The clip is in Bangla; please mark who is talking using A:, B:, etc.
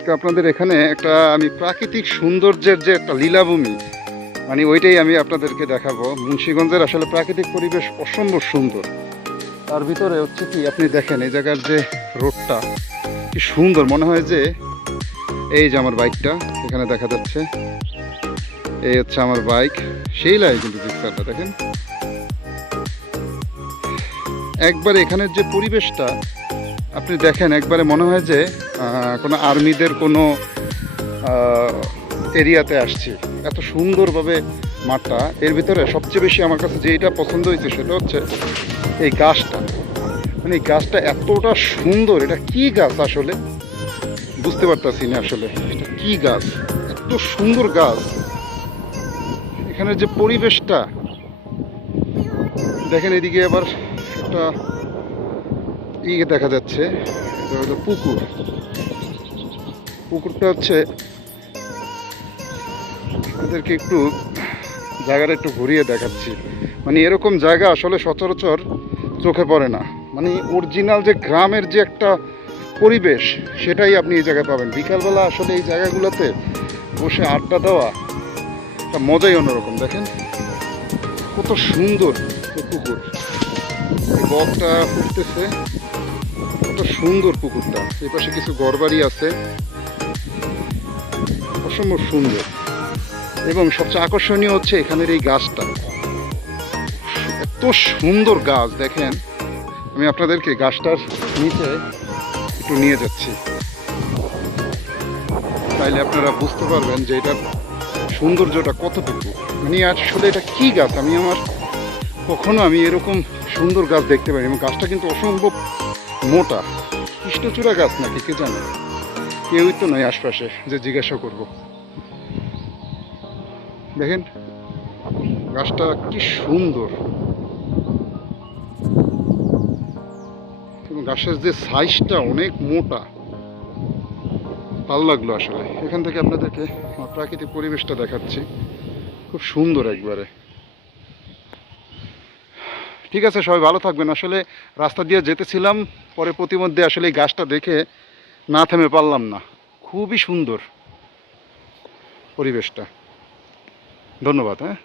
A: আজকে আপনাদের এখানে একটা আমি প্রাকৃতিক সৌন্দর্যের যে একটা লীলাভূমি মানে ওইটাই আমি আপনাদেরকে দেখাবো। মুন্সীগঞ্জের আসলে প্রাকৃতিক পরিবেশ অসম্ভব সুন্দর। তার ভিতরে হচ্ছে কি, আপনি দেখেন এই জায়গার যে রোডটা, কি সুন্দর। মনে হয় যে এই যে আমার বাইকটা, এখানে দেখা যাচ্ছে। এই হচ্ছে আমার বাইক। সেই লাগে কিন্তু জিক্সারটা দেখেন। একবার এখানের যে পরিবেশটা আপনি দেখেন, একবারে মনে হয় যে কোনো আর্মিদের কোনো এরিয়াতে আসছি। এত সুন্দরভাবে মাঠটা। এর ভিতরে সবচেয়ে বেশি আমার কাছে যেটা পছন্দ হয়েছে সেটা হচ্ছে এই গাছটা। মানে এই গাছটা এতটা সুন্দর। এটা কি গাছ আসলে? বুঝতে পারতাছি না আসলে। এটা কি গাছ? এত সুন্দর গাছ। এখানে যে পরিবেশটা। দেখেন এদিকে আবার একটা ইয়ে দেখা যাচ্ছে পুকুর। পুকুরটা হচ্ছে, আপনাদেরকে একটু জায়গাটা একটু ঘুরিয়ে দেখাচ্ছি। মানে এরকম জায়গা আসলে সচরাচর চোখে পড়ে না। মানে অরিজিনাল যে গ্রামের যে একটা পরিবেশ, সেটাই আপনি এই জায়গায় পাবেন। বিকালবেলা আসলে এই জায়গাগুলোতে বসে আড্ডা দেওয়া, একটা মজাই অন্যরকম। দেখেন, কত সুন্দর পুকুর। বকটা ফুটতেছে। কত সুন্দর পুকুরটা। এই পাশে কিছু ঘরবাড়ি আছে। অসম্ভব সুন্দর। এবং সবচেয়ে আকর্ষণীয় হচ্ছে এখানের এই গাছটা। এত সুন্দর গাছ, দেখেন। আমি আপনাদেরকে গাছটার নিচে একটু নিয়ে যাচ্ছি। তাইলে আপনারা বুঝতে পারবেন যে এটার সৌন্দর্যটা কতটুকু। মানে আসলে এটা কি গাছ? আমি আমার কখনো আমি এরকম সুন্দর গাছ দেখতে পাইনি। এবং গাছটা কিন্তু অসম্ভব মোটা। কৃষ্ণচূড়া গাছ নাকি, কে জানে? কেউই তো নয় আশপাশে, যে জিজ্ঞাসা করব। দেখেন, গাছটা কি সুন্দর। গাছের যে সাইজটা অনেক মোটা। ভালো লাগল আসলে। এখান থেকে আপনাদেরকে প্রাকৃতিক পরিবেশটা দেখাচ্ছি। খুব সুন্দর একবারে। ঠিক আছে, সবাই ভালো থাকবেন। আসলে রাস্তা দিয়ে যেতেছিলাম, পরে প্রতিমধ্যে আসলে এই গাছটা দেখে না থেমে পারলাম না। খুবই সুন্দর পরিবেশটা। ধন্যবাদ হ্যাঁ।